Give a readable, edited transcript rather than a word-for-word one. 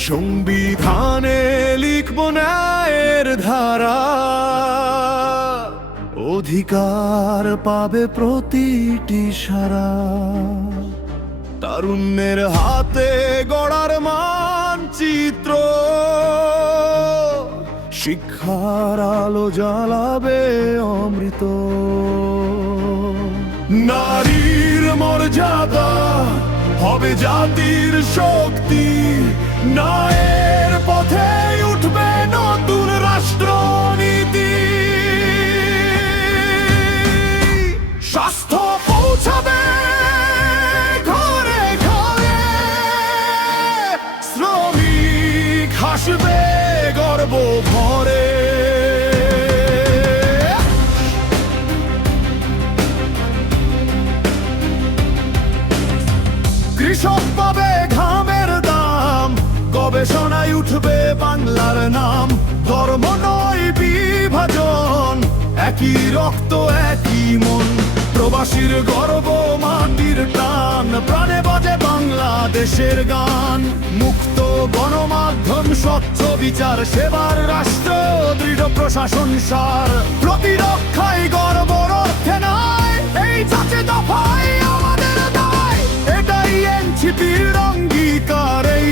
সংবিধানে লিখব ন্যায়ের ধারা, অধিকার পাবে প্রতিটি সারা। তারুণ্যের হাতে গড়ার মানচিত্র, শিক্ষার আলো জ্বালাবে অমৃত। নারীর মর্যাদা হবে জাতির শক্তি, ন্যায়ের পথে উঠবে নতুন রাষ্ট্রনীতি। স্বাস্থ্য পৌঁছাবে ঘরে ঘরে, শ্রমিক হাসবে গর্ব ভরে। কৃষক পাবে ঘামের দাম, গবেষণায় উঠবে বাংলার নাম। ধর্ম নয় বিভাজন, একই রক্ত একই মন। প্রবাসীর গর্ব মাটির টান, প্রাণে বাজে বাংলাদেশের গান। মুক্ত গণমাধ্যম, স্বচ্ছ বিচার, সেবার রাষ্ট্র, দৃঢ় প্রশাসন সার। প্রতিরক্ষায় গর্বর অর্থে নয়, এই জাতি দফায় আমাদের দায়। এটাই এনসিপির অঙ্গীকার, এই